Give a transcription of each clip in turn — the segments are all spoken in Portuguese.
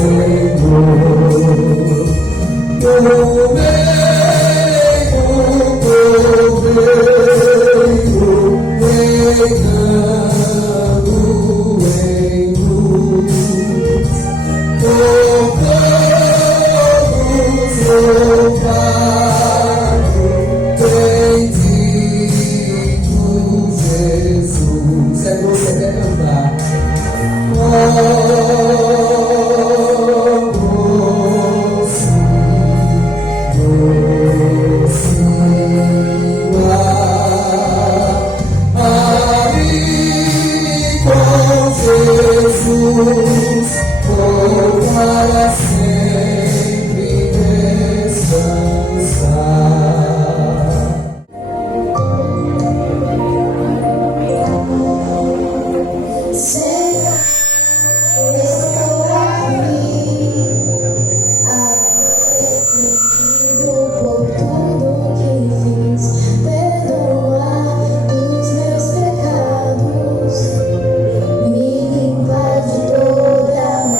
Me limpa de toda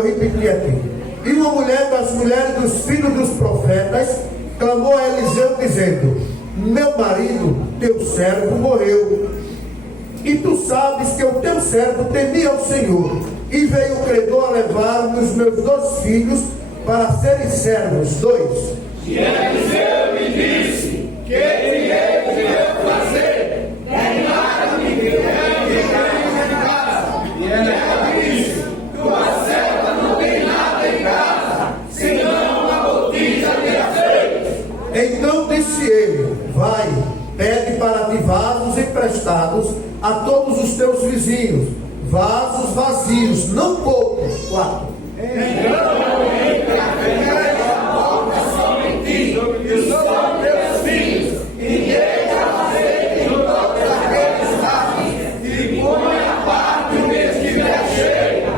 vou repetir aqui. E uma mulher das mulheres dos filhos dos profetas clamou a Eliseu dizendo: meu marido, teu servo, morreu. E tu sabes que o teu servo temia o Senhor, e veio o credor a levar-me os meus 2 filhos para serem servos. 2. E Eliseu me disse: que irei eu fazer? Terminar-me que em casa. E ela disse: tua serva não tem nada em casa, senão uma botija de azeite. Então disse ele: vai, pede para ti vasos emprestados a todos os teus vizinhos, vasos vazios, não poucos. 4. Então entre a boca somente e sobre teus filhos, e deixa azeite em todos aqueles vasos, e põe a parte o mês que vier cheio.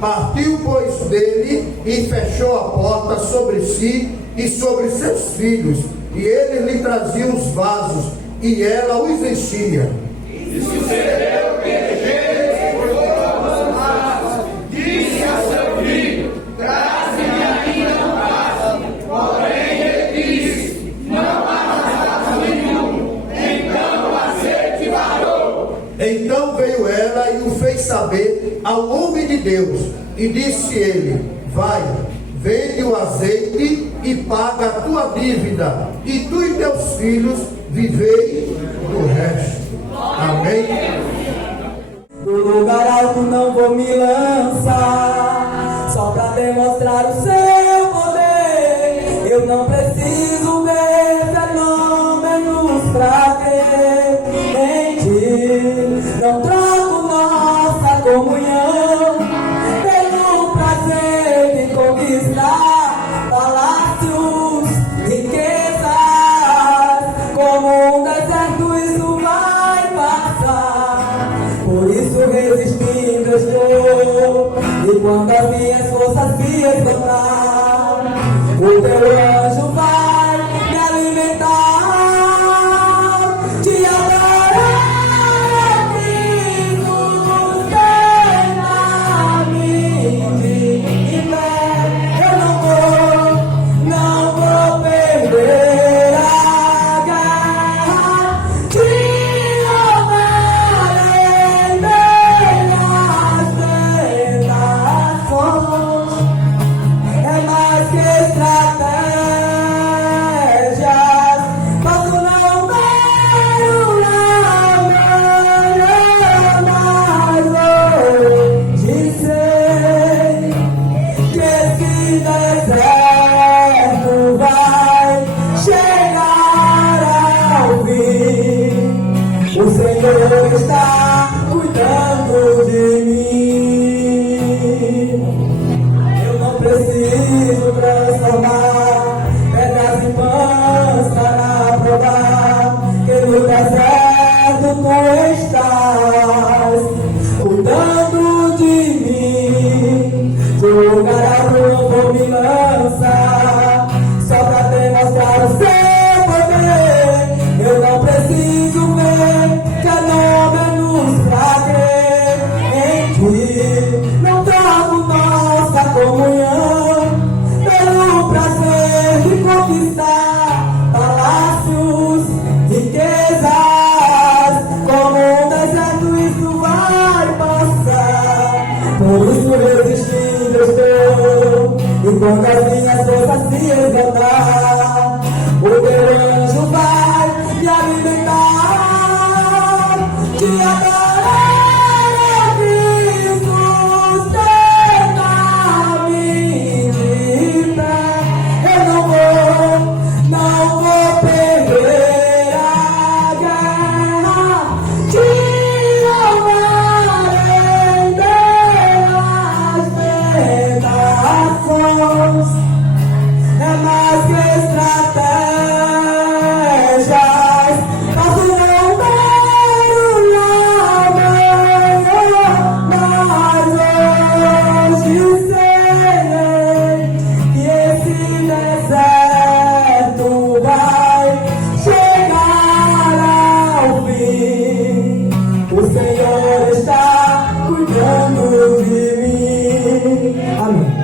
Partiu, pois, dele e fechou a porta sobre si e sobre seus filhos, e ele lhe trazia os vasos, e ela os enchia. E sucedeu que Eliseu foi avançado, disse a seu filho: traze-me ainda um vaso. Porém ele disse: não há vaso nenhum. Então o azeite parou. Então veio ela e o fez saber ao homem de Deus, e disse ele: vai, vende o azeite e paga a tua dívida, e tu e teus filhos vivei do resto. Amém? Do lugar alto não vou me lançar, só pra demonstrar o seu poder. Eu não preciso ver fenômenos pra crer em ti. Não troco nossa comunhão pelo prazer de conquistar palácios, riquezas. Como um deserto isso vai passar, por isso resistindo eu estou. E quando as minhas forças se esgotar, o teu anjo vai me alimentar. Te adorarei, Cristo, sustenta-me de pé. Eu não vou perder a guerra. Te louvarei pelas tentações. É mais que estratégias, posso não ver o amanhã, mas hoje sei que esse deserto vai chegar ao fim. O Senhor está cuidando de mim. Eu não preciso transformar pedras em pães para provar que no deserto tu estás cuidando de mim. De um lugar alto eu vou me lançar, só pra demonstrar o seu poder. Eu não preciso ver fenômenos pra crer em ti. Não trago nossa comunhão pelo prazer de conquistar palácios, riquezas. Como um deserto isso vai passar, por isso resistindo eu estou. E quando as minhas forças se esgotar, o teu anjo vai me alimentar. Te adorarei, Cristo, sustenta-me de pé. Eu não vou perder a guerra. Te louvarei pelas tentações. É mais que estratégias, posso não ver o amanhã, mas hoje sei que esse deserto vai chegar ao fim. O Senhor está cuidando de mim. Amém.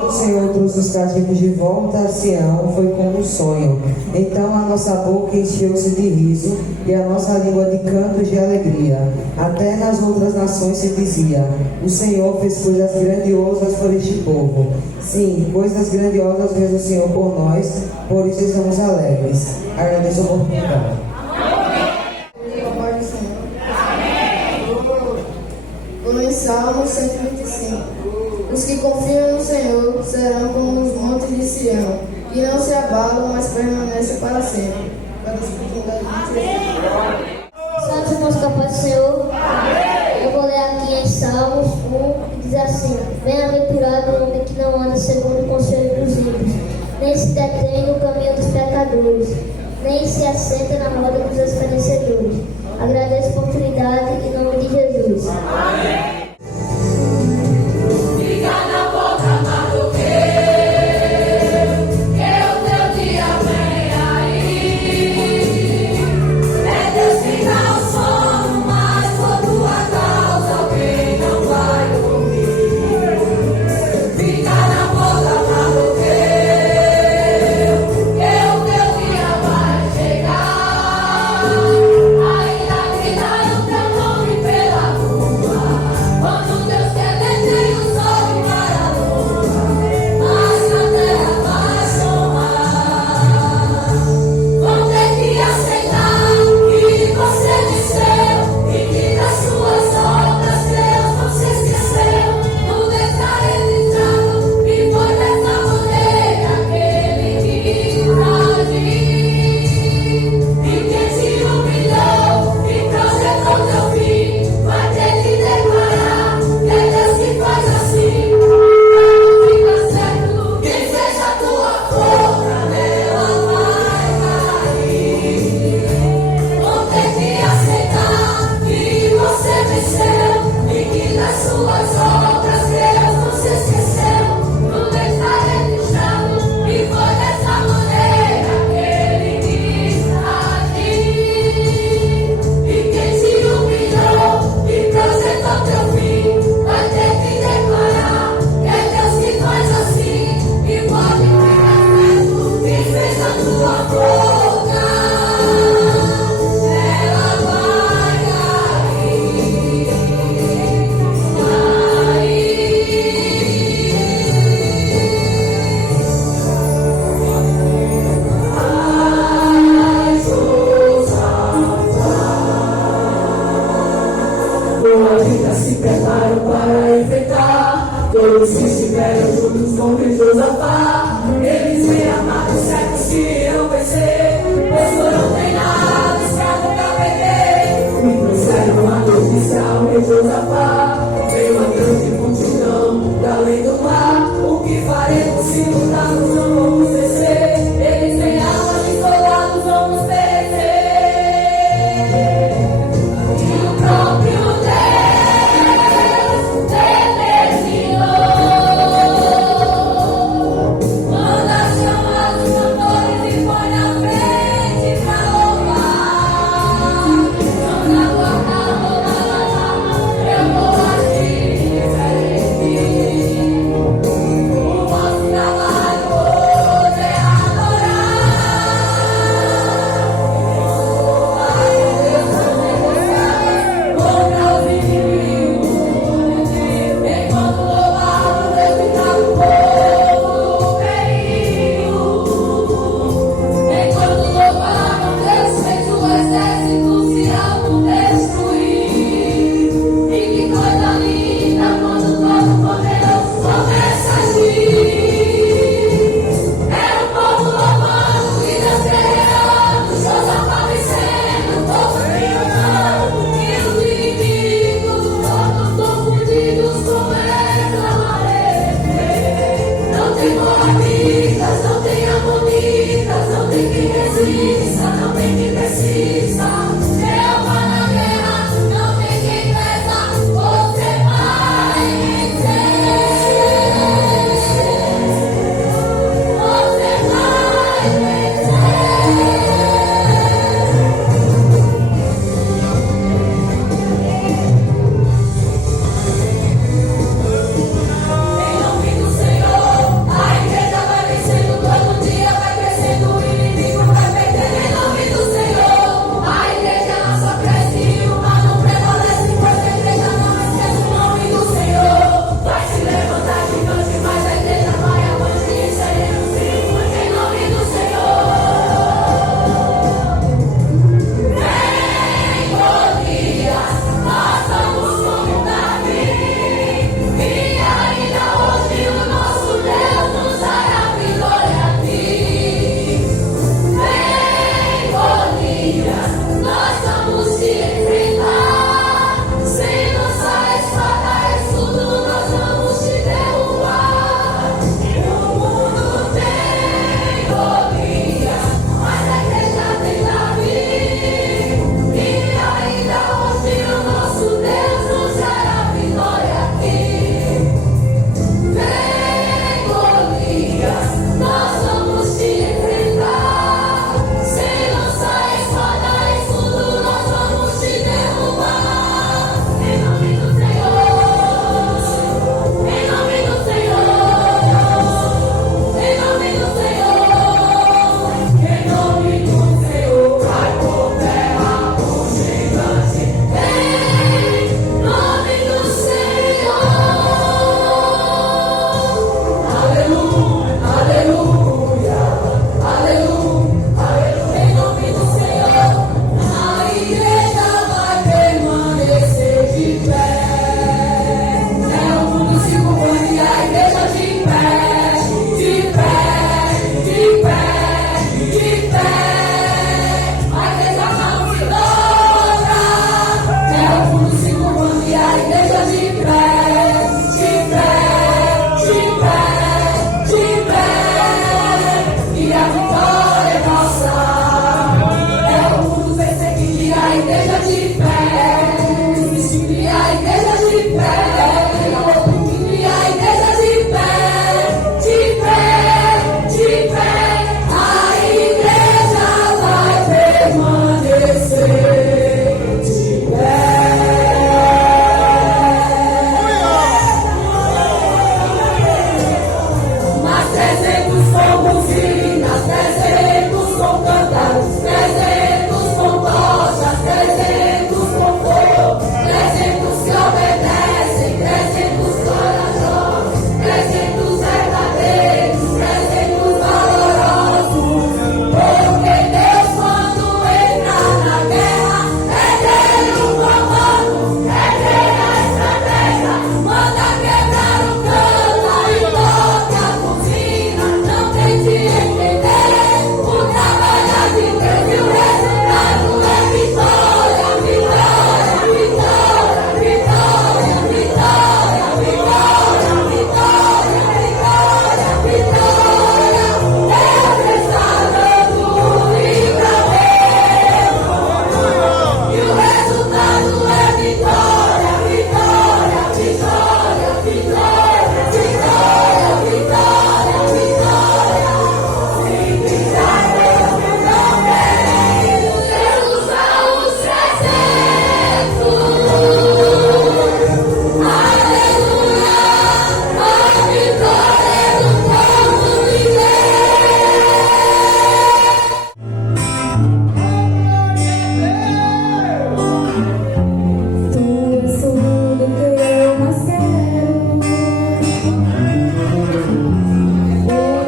quando o Senhor trouxe os cativos de volta a Sião, foi como um sonho. Então a nossa boca encheu-se de riso e a nossa língua de cantos de alegria. Até nas outras nações se dizia: o Senhor fez coisas grandiosas por este povo. Sim, coisas grandiosas fez o Senhor por nós, por isso estamos alegres. Agradeço a oportunidade. No Salmo 125. Os que confiam no Senhor serão como os montes de Sião, que não se abalam, mas permanecem para sempre. Santos irmãos, capaz do Senhor. Eu vou ler aqui em Salmos 1, que diz assim: Bem-aventurado o homem que não anda segundo o conselho dos ímpios, nem se detém no caminho dos pecadores, nem se assenta na roda dos escarnecedores. Agradeço a oportunidade em nome de Jesus. Amém. Todos que estiveram juntos com Josafá, eles bem amados certos que irão vencer, pois foram treinados pra nunca perder. Me trouxeram a notícia ao rei Josafá, veio a grande multidão da além do mar. O que faremos se lutarmos não vamos vencer? Eles têm almas de soldados, vamos perecer. E o próprio Senhor.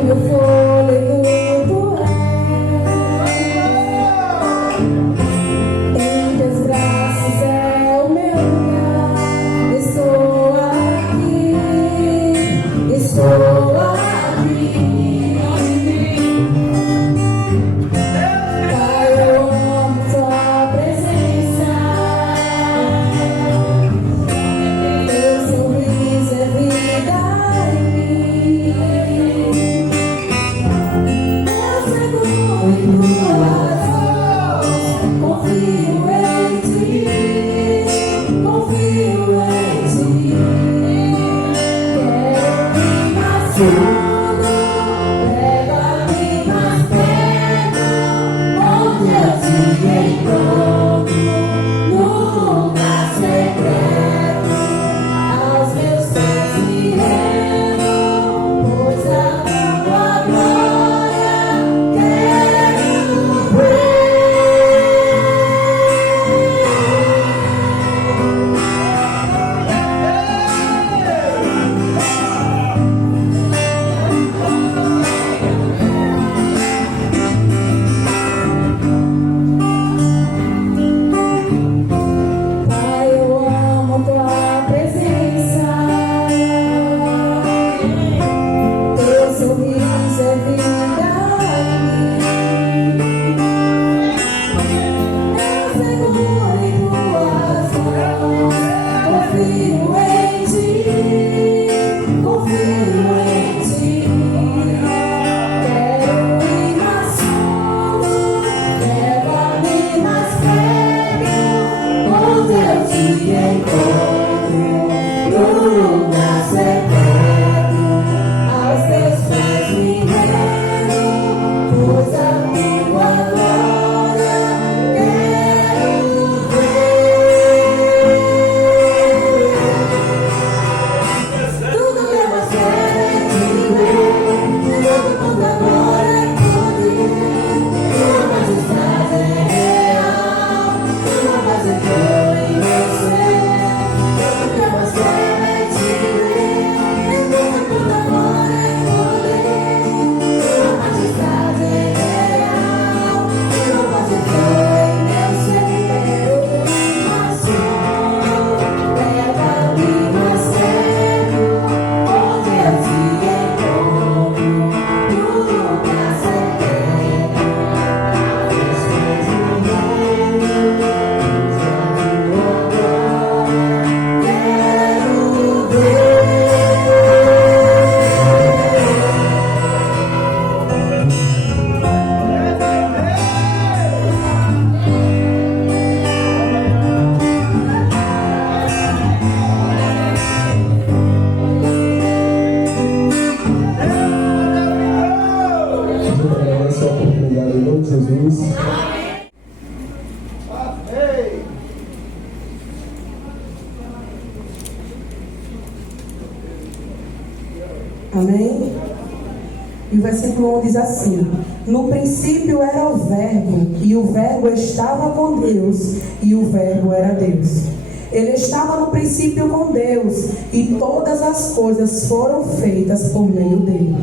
meu fôlego tu és. Em teus braços é o meu lugar. Estou aqui, estou aqui. Pai, eu amo tua presença. Teu sorriso é vida em mim. Eu seguro em tuas mãos. Confio em ti, confio em ti. Quero ir mais fundo, leva-me mais perto, onde eu te encontro, no lugar secreto. Aos meus pés me rendo, pois a tua glória quero ver. Pai, eu amo tua presença. Teu sorriso é vida em mim. Eu seguro em tuas mãos. Confio em ti, confio em ti. Quero ir mais fundo, leva-me mais perto, onde eu te encontro, no lugar secreto. Aos teus pés me rendo, pois a tua glória quero ver. Tudo que eu mais quero é te ver. Tudo quanto agora é poder. Tua majestade é real. Tua paz entrou em meu ser. Tudo que eu mais quero é te ver. Tudo quanto agora é poder. Tua majestade é real. Tua paz entrou em meu ser. Quero ir mais fundo, leva-me mais perto, onde eu te encontro, no lugar secreto. Aos teus pés me rendo, pois a tua glória quero ver. A gente agradece a oportunidade em nome de Jesus. Amém? E o versículo 1 diz assim: no princípio era o Verbo, e o Verbo estava com Deus, e o Verbo era Deus. Ele estava no princípio com Deus, e todas as coisas foram feitas por meio dele.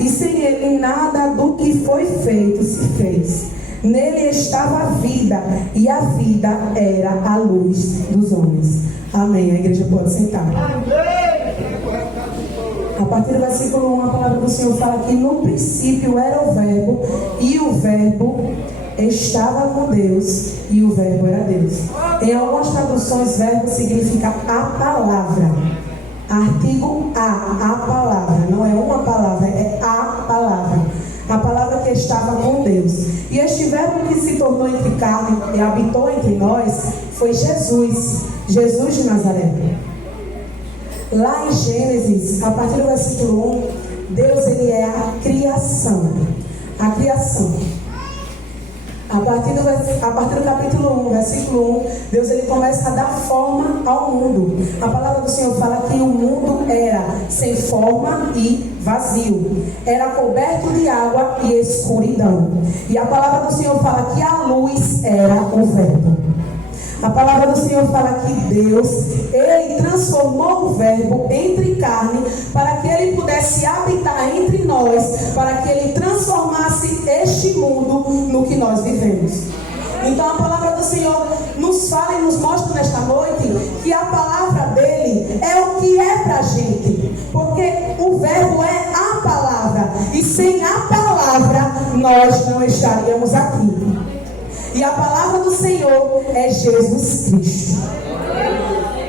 E sem ele nada do que foi feito se fez. Nele estava a vida, e a vida era a luz dos homens. Amém. A igreja pode sentar. A partir do versículo 1, a palavra do Senhor fala que no princípio era o Verbo, e o Verbo estava com Deus, e o Verbo era Deus. Em algumas traduções, verbo significa a palavra. Artigo a palavra. Não é uma palavra, é a palavra. A palavra que estava com Deus. E este verbo que se tornou entre carne e habitou entre nós foi Jesus. Jesus de Nazaré. Lá em Gênesis, a partir do versículo 1, Deus ele é a criação. A criação. A partir do capítulo 1, versículo 1, Deus ele começa a dar forma ao mundo. A palavra do Senhor fala que o mundo era sem forma e vazio. Era coberto de água e escuridão. E a palavra do Senhor fala que a luz era o Verbo. A palavra do Senhor fala que Deus, Ele transformou o verbo entre carne para que Ele pudesse habitar entre nós, para que Ele transformasse este mundo no que nós vivemos. Então a palavra do Senhor nos fala e nos mostra nesta noite que a palavra dele é o que é para a gente, porque o verbo é a palavra, e sem a palavra nós não estaríamos aqui. E a palavra do Senhor é Jesus Cristo.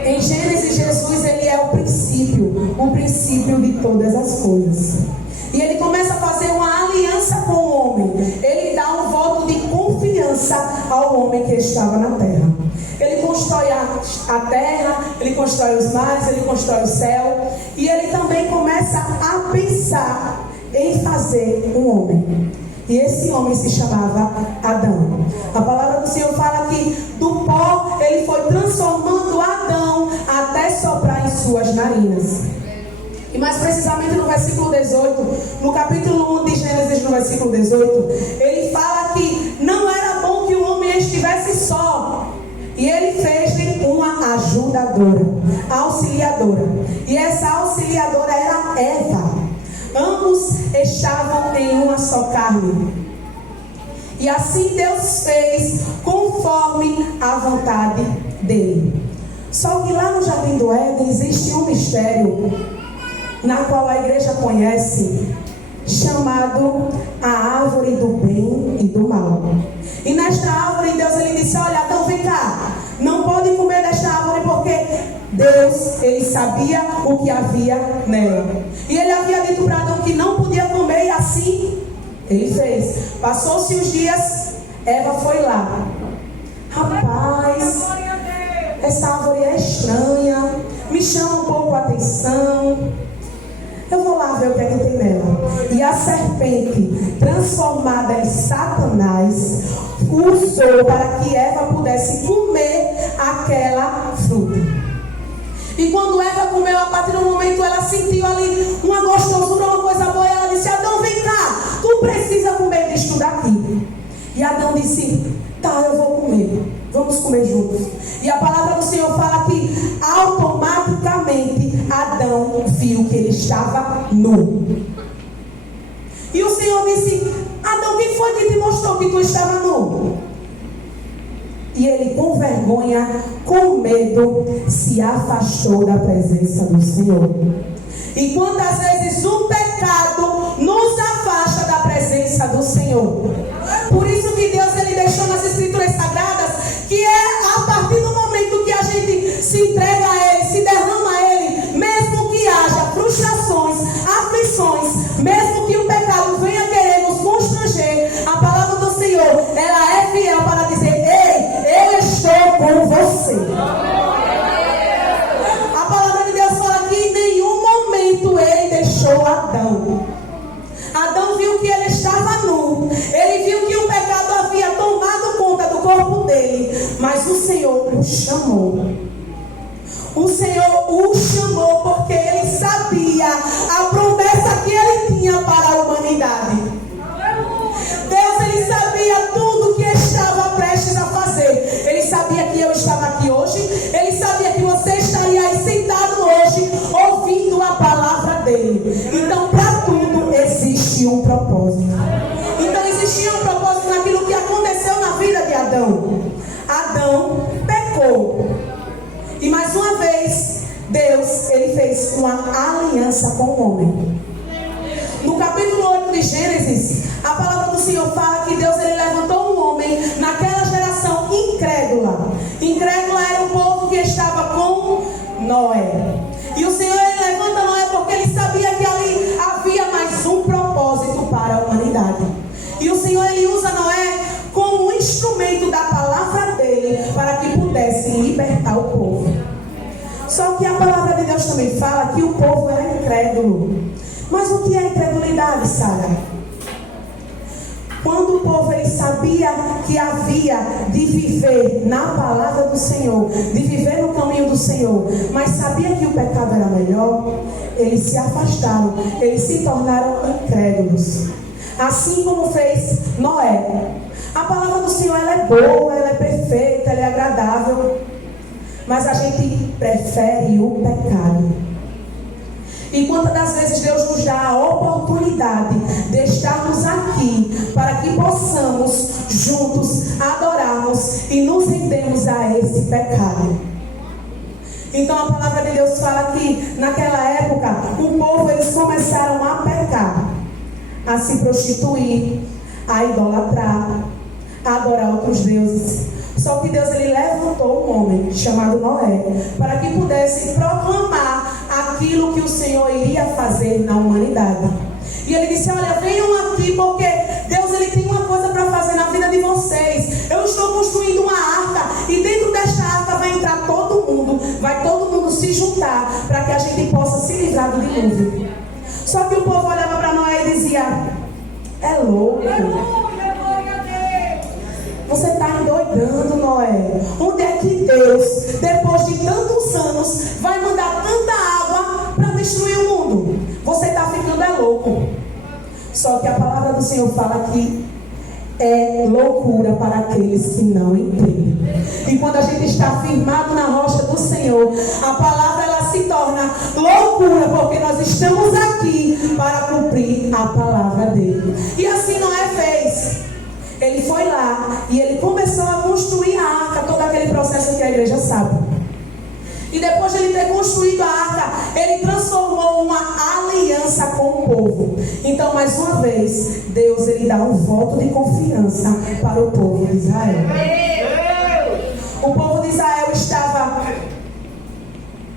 Em Gênesis, Jesus ele é o princípio de todas as coisas. E ele começa a fazer uma aliança com o homem. Ele dá um voto de confiança ao homem que estava na terra. Ele constrói a terra, ele constrói os mares, ele constrói o céu. E ele também começa a pensar em fazer um homem. E esse homem se chamava Adão. A palavra do Senhor fala que do pó ele foi transformando Adão até soprar em suas narinas. E mais precisamente no versículo 18, no capítulo 1 de Gênesis, no versículo 18, ele fala que não era bom que o homem estivesse só. E ele fez-lhe uma ajudadora, auxiliadora. E essa auxiliadora era Eva. Ambos estavam em uma só carne. E assim Deus fez conforme a vontade dele. Só que lá no Jardim do Éden existe um mistério na qual a igreja conhece, chamado a árvore do bem e do mal. E nesta árvore Deus ele disse: olha, Adão, vem cá, não pode comer desta árvore, porque Deus ele sabia o que havia nela. E ele havia dito para Adão que não podia comer, e assim ele fez. Passou-se os dias, Eva foi lá. Rapaz, essa árvore é estranha, me chama um pouco a atenção. Eu vou lá ver o que é que tem nela. E a serpente, transformada em Satanás, usou para que Eva pudesse comer aquela fruta. E quando Eva comeu, a partir do momento ela sentiu ali uma gostosura, uma coisa boa. E ela disse: Adão, vem cá, tu precisa comer disto daqui. E Adão disse: tá, eu vou comer, vamos comer juntos. E a palavra do Senhor fala que automaticamente Adão viu que ele estava nu. E o Senhor disse: Adão, quem foi que te mostrou que tu estava nu? E ele, com vergonha, com medo, se afastou da presença do Senhor. E quantas vezes o pecado nos afasta da presença do Senhor. Por isso que Deus ele deixou nas Escrituras Sagradas que é a partir do momento que a gente se entrega a Ele, se derrama a Ele, mesmo que haja frustrações, aflições, mesmo que o pecado venha querer nos constranger, a palavra do Senhor, ela é fiel para dizer: ei, eu estou com você. A palavra de Deus fala que em nenhum momento Ele deixou Adão. Adão viu que ele estava nu. Ele viu que o pecado havia tomado conta do corpo dele. Mas o Senhor o chamou. O Senhor o chamou porque ele sabia a promessa que ele tinha para a humanidade. Deus, ele sabia tudo que estava prestes a fazer. Ele sabia que eu estava aqui hoje. Ele sabia que você estaria aí sentado hoje ouvindo a palavra dele. Então, para tudo existe um propósito. Então existia um propósito naquilo que aconteceu na vida de Adão. Adão pecou. E mais uma vez, Deus ele fez uma aliança com o homem. No capítulo 8 de Gênesis, a palavra do Senhor fala que Deus ele levantou um homem naquela geração incrédula. Incrédula era o povo que estava com Noé. E o Senhor ele levanta Noé porque ele sabia que ali havia mais um propósito para a humanidade. E o Senhor ele usa Noé como um instrumento da palavra dele para que pudesse libertar o povo. Só que a palavra de Deus também fala que o povo era incrédulo. Mas o que é incredulidade, Sara? Quando o povo ele sabia que havia de viver na palavra do Senhor, de viver no caminho do Senhor, mas sabia que o pecado era melhor, eles se afastaram, eles se tornaram incrédulos. Assim como fez Noé. A palavra do Senhor, ela é boa, ela é perfeita, ela é agradável. Mas a gente prefere o pecado. E quantas das vezes Deus nos dá a oportunidade de estarmos aqui para que possamos juntos adorarmos e nos rendermos a esse pecado. Então a palavra de Deus fala que naquela época o povo, eles começaram a pecar, a se prostituir, a idolatrar, a adorar outros deuses. Só que Deus, ele levantou um homem chamado Noé para que pudesse proclamar aquilo que o Senhor iria fazer na humanidade. E ele disse: olha, venham aqui porque Deus, ele tem uma coisa para fazer na vida de vocês. Eu estou construindo uma arca e dentro desta arca vai entrar todo mundo, vai todo mundo se juntar para que a gente possa se livrar do dilúvio. Só que o povo olhava para Noé e dizia: é louco. Você está endoidando, Noé. Onde é que Deus, depois de tantos anos, vai mandar tanta água para destruir o mundo? Você está ficando louco. Só que a palavra do Senhor fala que é loucura para aqueles que não entendem. E quando a gente está firmado na rocha do Senhor, a palavra ela se torna loucura, porque nós estamos aqui para cumprir a palavra dele. E assim Noé fez. Ele foi lá e ele começou a construir a arca, todo aquele processo que a igreja sabe. E depois de ele ter construído a arca, ele transformou uma aliança com o povo. Então, mais uma vez, Deus, ele dá um voto de confiança para o povo de Israel. O povo de Israel estava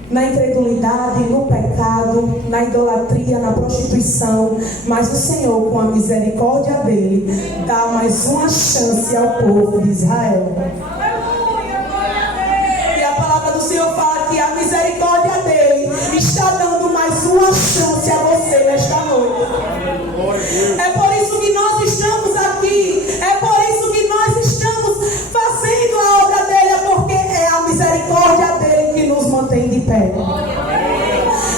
na incredulidade, no pecado, na idolatria, na prostituição. Mas o Senhor, com a misericórdia dele, dá mais uma chance ao povo de Israel. E a palavra do Senhor fala que a misericórdia dele está dando mais uma chance a você nesta noite. É por isso que nós estamos aqui. É por isso que nós estamos fazendo a obra dele. É porque é a misericórdia dele que nos mantém de pé.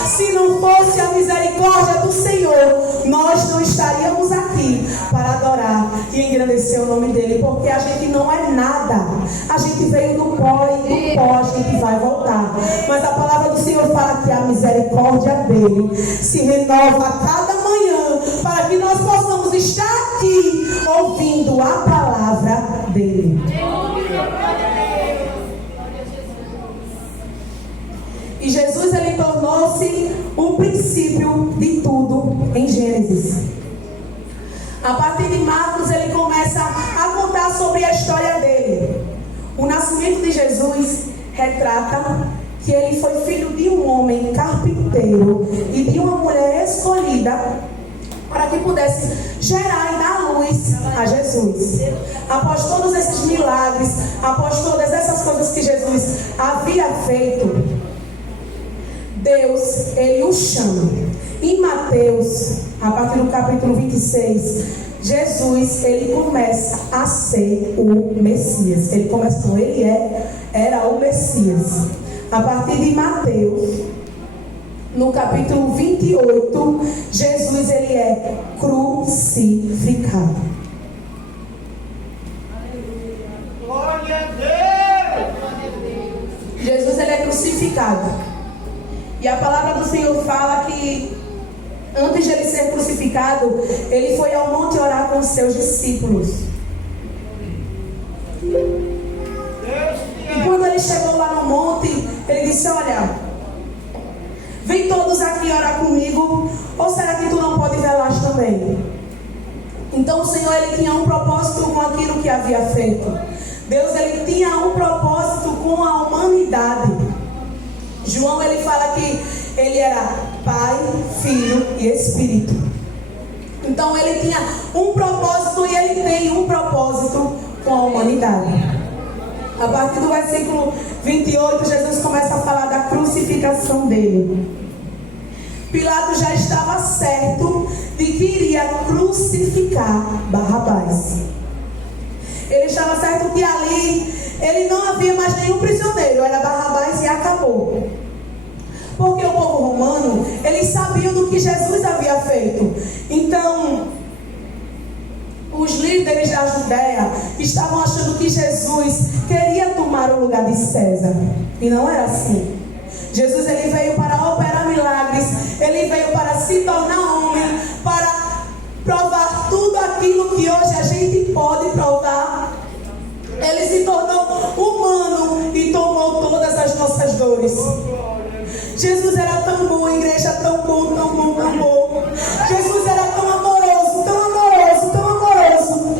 Se não fosse a misericórdia do Senhor, nós não estaríamos aqui para adorar e engrandecer o nome dele, porque a gente não é nada. A gente veio do pó e do pó a gente vai voltar. Mas a palavra do Senhor fala que a misericórdia dele se renova a cada manhã, para que nós possamos estar aqui ouvindo a palavra dele. E Jesus, ele tornou-se o princípio de tudo em Gênesis. A partir de Marcos, ele começa a contar sobre a história dele. O nascimento de Jesus retrata que ele foi filho de um homem carpinteiro e de uma mulher escolhida para que pudesse gerar e dar luz a Jesus. Após todos esses milagres, após todas essas coisas que Jesus havia feito, Deus, ele o chama. Em Mateus, a partir do capítulo 26, Jesus, ele começa a ser o Messias. Ele começa com era o Messias. A partir de Mateus, no capítulo 28, Jesus, ele é crucificado. Glória a Deus! Jesus, ele é crucificado. E a palavra do Senhor fala que antes de ele ser crucificado, ele foi ao monte orar com os seus discípulos. E quando ele chegou lá no monte, ele disse: olha, vem todos aqui orar comigo, ou será que tu não pode velar também? Então o Senhor, ele tinha um propósito com aquilo que havia feito. Deus, ele tinha um propósito com a humanidade. João, ele fala que ele era Pai, Filho e Espírito. Então ele tinha um propósito e ele tem um propósito com a humanidade. A partir do versículo 28, Jesus começa a falar da crucificação dele. Pilatos já estava certo de que iria crucificar Barrabás. Ele estava certo que ali ele não havia mais nenhum prisioneiro, era Barrabás e acabou. Porque o povo romano, eles sabiam do que Jesus havia feito. Então, os líderes Judéia estavam achando que Jesus queria tomar o lugar de César. E não era assim. Jesus ele veio para operar milagres, ele veio para se tornar homem, para provar tudo aquilo que hoje a gente pode provar. Ele se tornou humano e tomou todas as nossas dores. Jesus era tão bom, igreja, tão bom, tão bom, tão bom. Jesus era tão amoroso, tão amoroso, tão amoroso,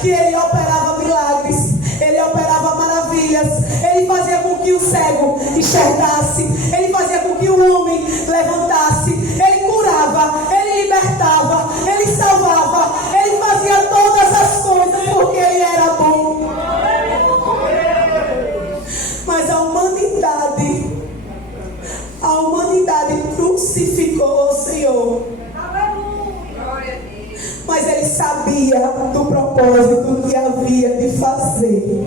que ele operava milagres, ele operava maravilhas, ele fazia com que o cego enxergasse, ele fazia com que o homem levantasse, ele curava, ele libertava, ele salvava, ele fazia todas as coisas porque ele era bom. Mas a humanidade crucificou o Senhor. Mas ele sabia do propósito que havia de fazer.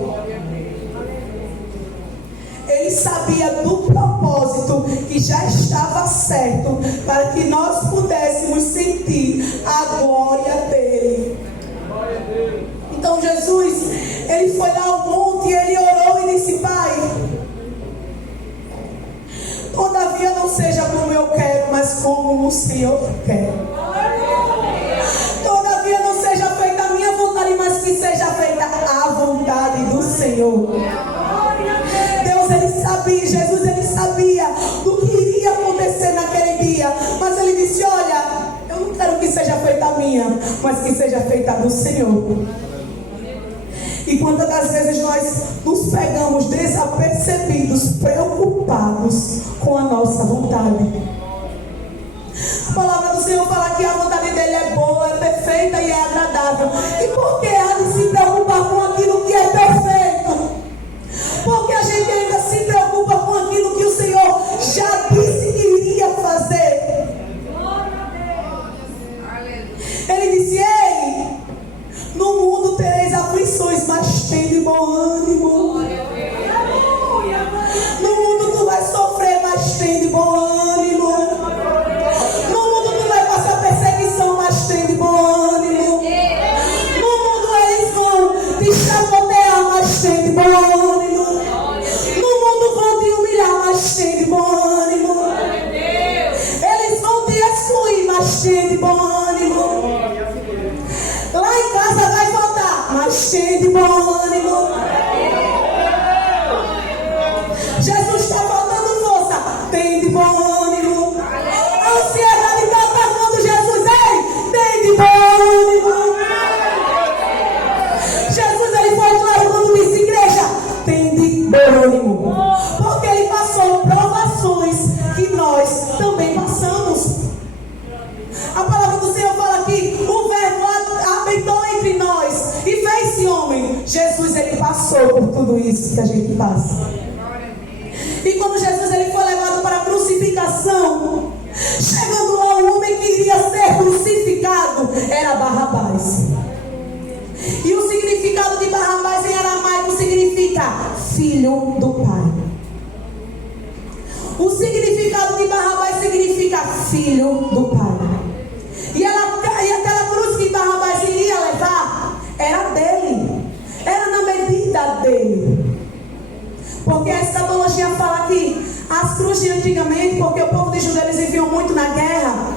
Ele sabia do propósito que já estava certo para que nós pudéssemos sentir a glória dele. Então Jesus, ele foi lá ao monte e ele orou e disse: Pai, todavia não seja como eu quero, mas como o Senhor quer. Todavia não seja feita a minha vontade, mas que seja feita a vontade do Senhor. Deus, ele sabia, Jesus, ele sabia do que iria acontecer naquele dia, mas ele disse: olha, eu não quero que seja feita a minha, mas que seja feita a do Senhor. E quantas das vezes nós nos pegamos desapercebidos, preocupados com a nossa vontade. A palavra do Senhor fala que a vontade dele é boa, é perfeita e é agradável. E por que há de se preocupar com aquilo que é perfeito? Porque a gente ainda se preocupa com aquilo que o Senhor já disse que iria fazer. Ele disse: ei, no mundo tereis aflições, mas tende bom ânimo. No mundo tu vai sofrer, mas tende bom ânimo. No mundo tu vai passar perseguição, mas tende bom ânimo. No mundo eles vão te chacotear, mas tende bom ânimo. No mundo vão te humilhar, mas tende bom ânimo. Eles vão te excluir, mas tende bom ânimo. Lá em casa vai faltar, mas tende bom ânimo. Jesus está faltando força, tende bom ânimo. A ansiedade está atacando Jesus, ei, tende bom ânimo. Jesus, ele foi claro quando disse: igreja, tende bom ânimo. Porque ele passou provações que nós também passamos. A palavra do Senhor fala que o Verbo habitou entre nós e fez-se homem. Jesus, ele passou por tudo isso que a gente passa. E quando Jesus ele foi levado para a crucificação, chegando lá, o homem que iria ser crucificado era Barrabás. E o significado de Barrabás em aramaico significa filho do Pai. O significado de Barrabás significa filho do Pai. E aquela cruz que Barrabás iria levar era dele, era na medida dele. Porque a escatologia fala que as cruzes de antigamente, porque o povo de Judá eles viviam muito na guerra,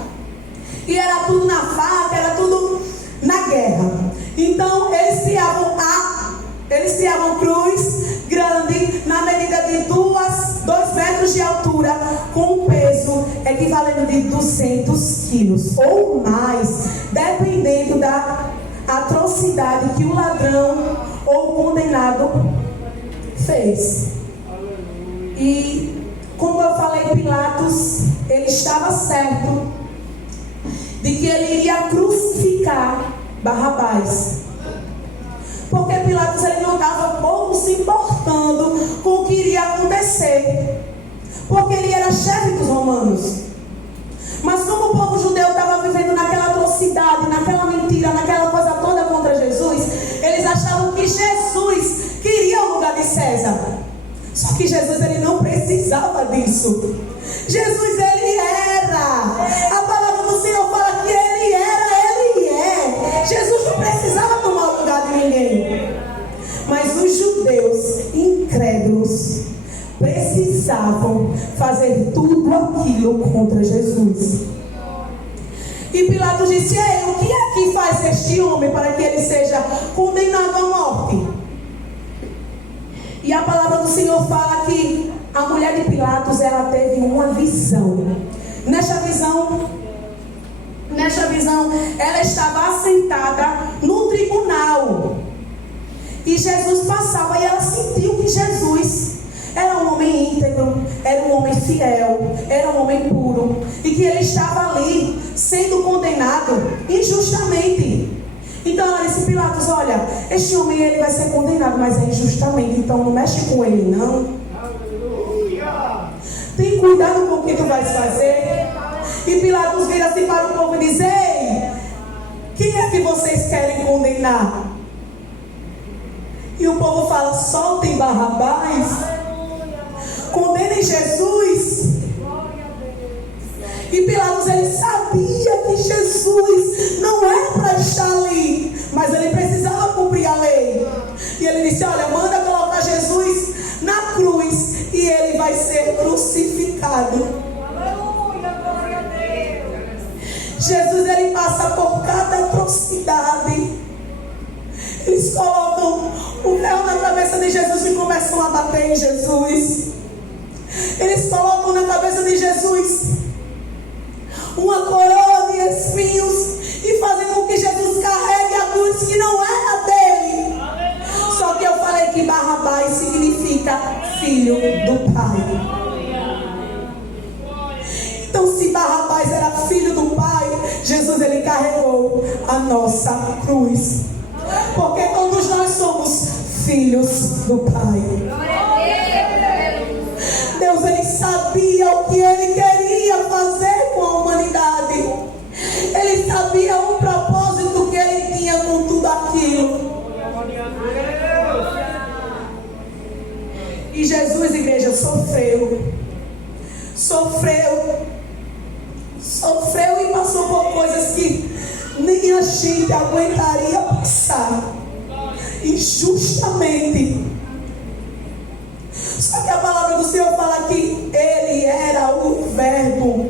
e era tudo na faca, era tudo na guerra. Então eles criavam cruz grande na medida de 2 metros de altura, com um peso equivalente de 200 quilos ou mais, dependendo da atrocidade que o ladrão ou o condenado fez. E como eu falei, Pilatos, ele estava certo de que ele iria crucificar Barrabás. Porque Pilatos ele não estava pouco se importando com o que iria acontecer. Porque ele era chefe dos romanos. Mas como o povo judeu estava vivendo naquela atrocidade, naquela mentira, naquela coisa toda contra Jesus, eles achavam que Jesus queria o lugar de César. Só que Jesus ele não precisava disso. Jesus ele era. A palavra do Senhor fala que ele era, ele é. Jesus não precisava tomar o lugar de ninguém. precisavam fazer tudo aquilo contra Jesus. E Pilatos disse: ei, o que é que faz este homem para que ele seja condenado à morte? E a palavra do Senhor fala que a mulher de Pilatos, ela teve uma visão. Nesta visão, ela estava assentada no tribunal. E Jesus passava e ela sentiu que Jesus era um homem íntegro, era um homem fiel, era um homem puro. E que ele estava ali sendo condenado injustamente. Então ela disse: Pilatos, olha, este homem ele vai ser condenado, mas é injustamente. Então não mexe com ele, não. Tem cuidado com o que tu vais fazer. E Pilatos vira assim para o povo e diz: ei, quem é que vocês querem condenar? E o povo fala: soltem Barrabás, condenem Jesus. E Pilatos, ele sabia que Jesus não era para estar ali, mas ele precisava cumprir a lei. E ele disse: olha, manda colocar Jesus na cruz e ele vai ser crucificado. Jesus, ele passa por cada atrocidade. Eles colocam o véu na cabeça de Jesus e começam a bater em Jesus. Eles colocam na cabeça de Jesus uma coroa de espinhos e fazem com que Jesus carregue a cruz que não era dele. Só que eu falei que Barrabás significa filho do Pai. Então, se Barrabás era filho do Pai, Jesus, ele carregou a nossa cruz. Porque todos nós somos filhos do Pai. Deus, ele sabia o que ele queria fazer com a humanidade. Ele sabia o propósito que ele tinha com tudo aquilo. E Jesus, igreja, sofreu e passou por coisas que nem a gente aguentaria passar injustamente. Só que a palavra do Senhor fala que ele era o Verbo.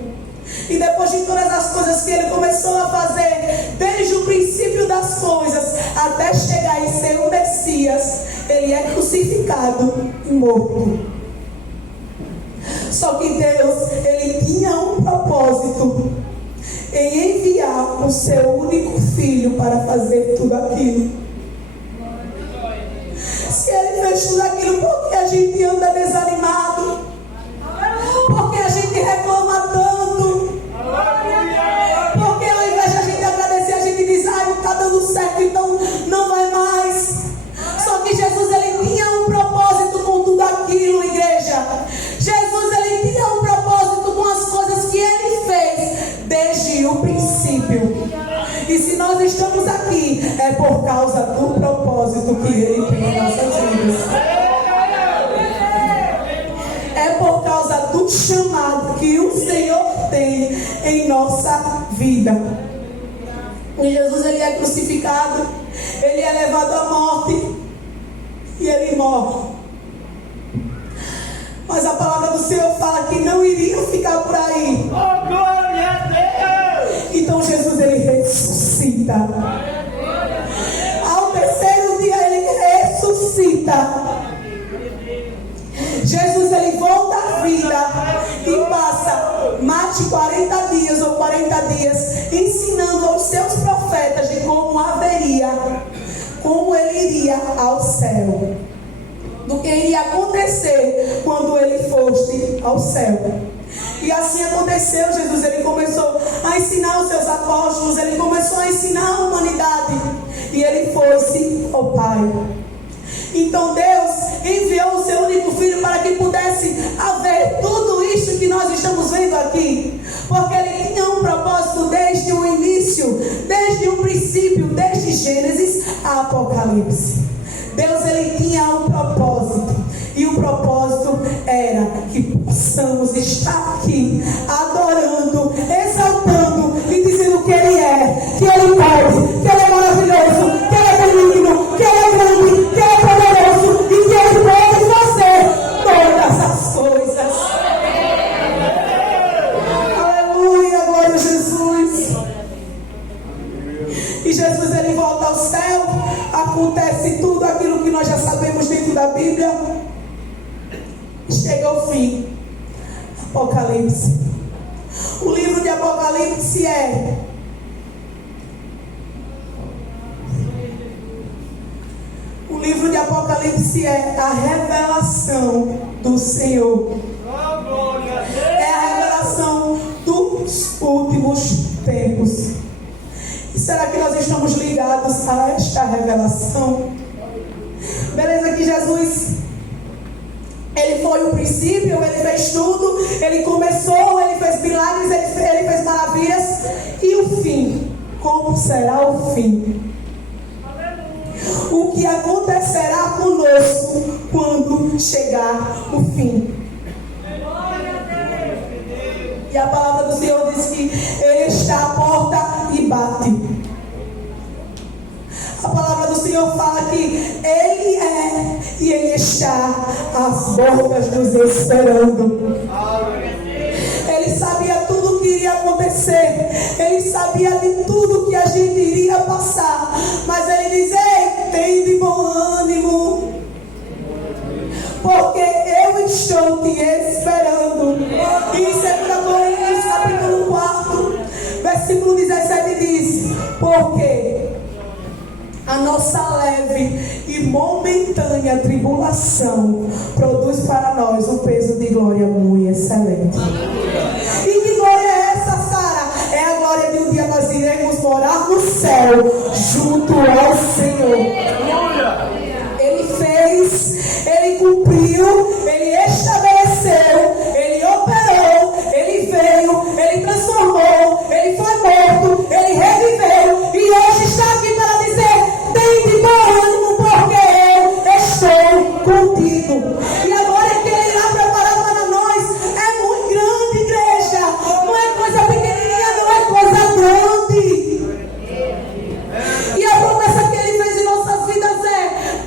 E depois de todas as coisas que ele começou a fazer, desde o princípio das coisas até chegar em ser o Messias, ele é crucificado e morto. Só que Deus, ele tinha um propósito em enviar o seu único filho para fazer tudo aquilo. Se ele fez tudo aquilo, por que a gente anda desanimado? Por que a gente reclama tanto? Porque ao invés de a gente agradecer, a gente diz: ai, não está dando certo, então não vai mais. Só que Jesus, ele tinha um propósito com tudo aquilo, igreja. Jesus, ele tinha um propósito com as coisas que ele fez desde o princípio. E se nós estamos aqui, é por causa do propósito que ele tem em nossas vidas. É por causa do chamado que o Senhor tem em nossa vida. E Jesus, ele é crucificado, ele é levado à morte e ele morre. Mas a palavra do Senhor fala que não iriam ficar por aí. Oh, glória a Deus! Então Jesus, ele ressuscita. Ao terceiro dia ele ressuscita. Jesus, ele volta à vida e passa mais de 40 dias ou 40 dias ensinando aos seus profetas de como ele iria ao céu, do que iria acontecer quando ele fosse ao céu. E assim aconteceu. Jesus, ele começou a ensinar os seus apóstolos, ele começou a ensinar a humanidade, e ele foi-se ao Pai. Então Deus enviou o seu único filho para que pudesse haver tudo isso que nós estamos vendo aqui, porque ele tinha um propósito desde o início, desde o princípio, desde Gênesis a Apocalipse. Deus, ele tinha um propósito, e o propósito era que possamos estar aqui adorando, exaltando e dizendo que ele é, que ele pode, que ele é maravilhoso, que ele é benigno, que ele é grande, que ele é poderoso e que ele pode fazer todas as coisas. e Jesus ele volta ao céu, acontece tudo aquilo que nós já sabemos dentro da Bíblia. Chega ao fim. Apocalipse. O livro de Apocalipse é a revelação do Senhor. É a revelação dos últimos tempos. E será que nós estamos ligados a esta revelação? Beleza que Jesus, ele foi o princípio, ele fez tudo, ele começou, ele fez milagres, ele fez maravilhas. E o fim? Como será o fim? O que acontecerá conosco quando chegar o fim? E a palavra do Senhor diz que ele está à porta e bate. A palavra do Senhor fala que ele é e ele está às portas nos esperando. Ele sabia tudo o que iria acontecer. Ele sabia de tudo que a gente iria passar. Mas ele diz: ei, tem de bom ânimo, porque eu estou te esperando. E em 2 Coríntios capítulo 4 versículo 17 diz: porque a nossa leve e momentânea tribulação produz para nós um peso de glória muito excelente. E que glória é essa, Sara? É a glória de um dia nós iremos morar no céu, junto ao Senhor. Ele fez, ele cumpriu, ele estabeleceu, ele operou, ele veio, ele transformou, ele foi morto, ele reviveu e hoje está aqui para dizer: tem de bom ânimo, porque eu estou contigo. E a glória que ele irá preparar para nós é muito grande, igreja. Não é coisa pequenininha, não é coisa grande. E a promessa que ele fez em nossas vidas é: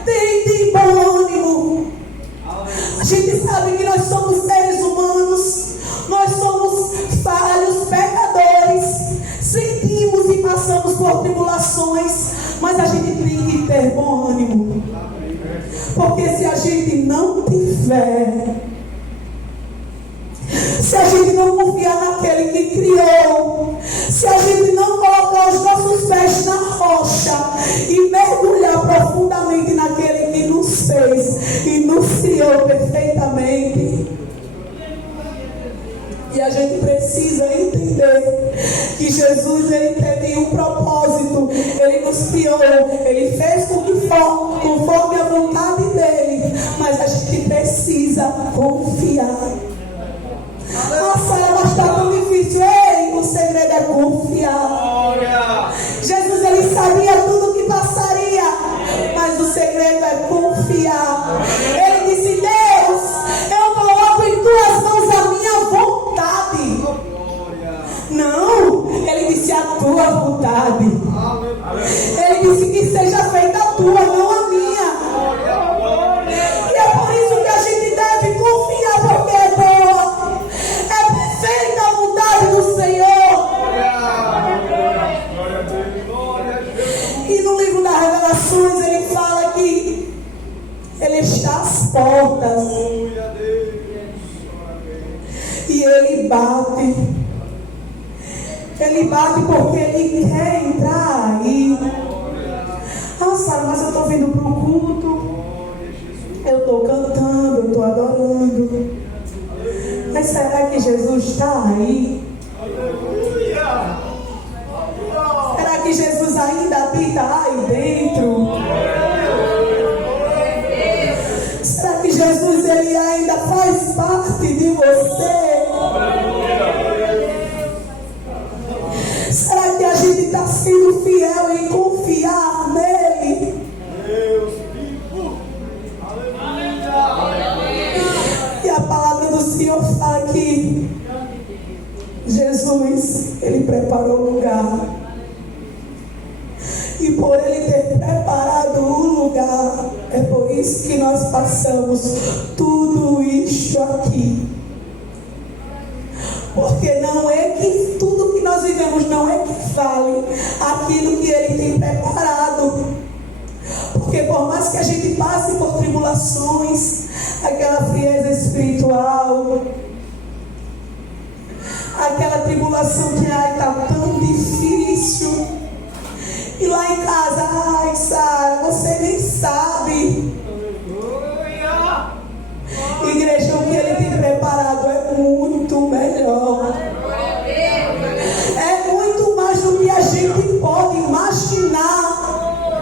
tem de bom ânimo. A gente sabe que nós somos seres humanos, nós somos falhos, pecadores, sentimos e passamos por tribulações, mas a gente tem que ter bom ânimo. Porque se a gente não tiver, se a gente não confiar naquele que criou, se a gente não colocar os nossos pés na rocha e mergulhar profundamente naquele que nos fez e nos criou perfeitamente, e a gente precisa entender que Jesus, ele teve um propósito. Ele nos criou, ele fez conforme a vontade dele. Mas a gente precisa confiar. Nossa, mas está tão difícil. Ei, o segredo é confiar. Jesus, ele sabia tudo o que passaria, mas o segredo é confiar. Ele disse: Deus, eu coloco em tuas mãos a minha vontade. Não, ele disse: a tua vontade. Ele disse: que seja feita a tua, não a minha. E é por isso que a gente deve confiar, porque é boa, é perfeita a vontade do Senhor. E no livro das Revelações ele fala que ele está às portas e ele bate. Ele bate porque ele quer entrar aí. Ah, Sara, mas eu estou vindo para o culto, eu estou cantando, eu estou adorando. Mas será que Jesus está aí? Será que Jesus ainda habita aí dentro? Será que Jesus, ele ainda faz parte de você? Será que a gente está sendo fiel em confiar nele? E a palavra do Senhor fala que Jesus, ele preparou o lugar. E por ele ter preparado o lugar, é por isso que nós passamos tudo isso aqui. Porque não é que tudo que nós vivemos não equivale àquilo que Ele tem preparado. Porque por mais que a gente passe por tribulações, aquela frieza espiritual, aquela tribulação que está tão difícil, e lá em casa, ai Sara, você nem sabe. Igreja, o que Ele tem preparado é muito melhor. É muito mais do que a gente pode imaginar.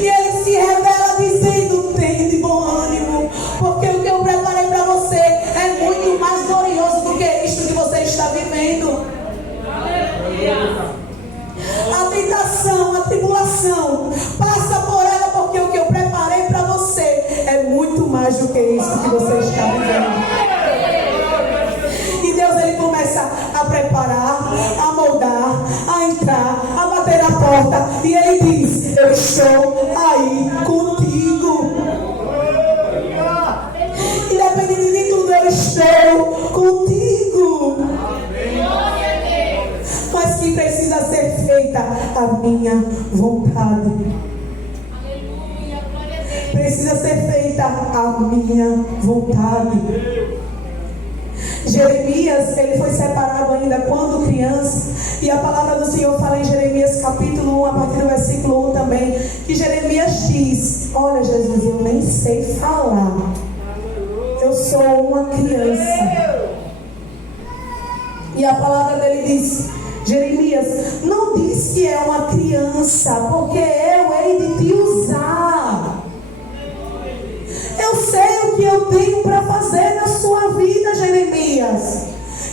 E Ele se revela dizendo: tem de bom ânimo, porque o que eu preparei para você é muito mais glorioso do que isto que você está vivendo. A tentação, a tribulação, passa por ela, porque o que eu preparei para você é muito mais do que isso que você está vivendo. E Deus, Ele começa a preparar, a moldar, a entrar, a bater na porta, e Ele diz: eu estou aí contigo. Independente de tudo, eu estou contigo. Mas que precisa ser feita a minha vontade. Precisa ser feita a minha vontade. Jeremias, ele foi separado ainda quando criança, e a palavra do Senhor fala em Jeremias capítulo 1, a partir do versículo 1 também, que Jeremias diz: olha Jesus, eu nem sei falar, eu sou uma criança. E a palavra dele diz: Jeremias, não diz que é uma criança, porque eu hei de te usar. Eu sei o que eu tenho para fazer na sua vida, Jeremias.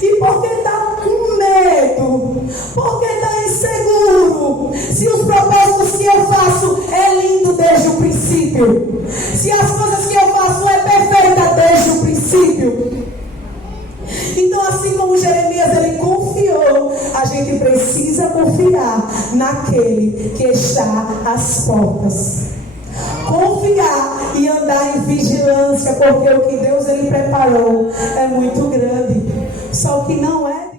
E porque está com medo, porque está inseguro, se os propósitos que eu faço é lindo desde o princípio, se as coisas que eu faço é perfeita desde o princípio. Então, assim como Jeremias ele confiou, a gente precisa confiar naquele que está às portas. Confiar e andar em vigilância, porque o que Deus ele preparou é muito grande. Só que não é.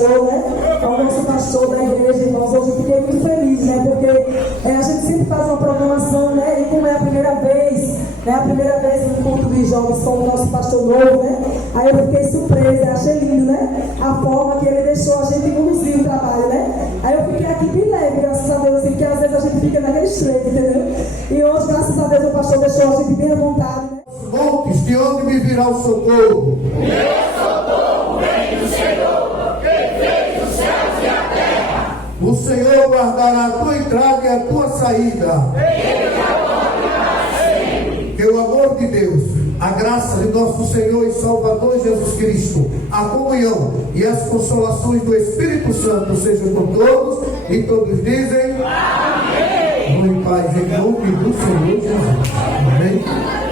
pastor, né? Ao nosso pastor da igreja, irmãos. Hoje eu fiquei muito feliz, né? Porque a gente sempre faz uma programação, né? E como é a primeira vez, né? A primeira vez no culto de jovens com o nosso pastor novo, né? Aí eu fiquei surpresa, achei lindo, né? A forma que ele deixou a gente conduzir o trabalho, né? Aí eu fiquei aqui bem leve, graças a Deus, assim, porque às vezes a gente fica naquele estreito, entendeu? E hoje, graças a Deus, o pastor deixou a gente bem à vontade, né? Montes, de onde me virá o socorro? Meu socorro vem do Senhor, que fez os céus e a terra. O Senhor guardará a tua entrada e a tua saída. Que o amor de Deus, a graça de nosso Senhor e Salvador Jesus Cristo, a comunhão e as consolações do Espírito Santo sejam com todos, e todos dizem amém. Pai, em nome do Senhor Jesus. Amém.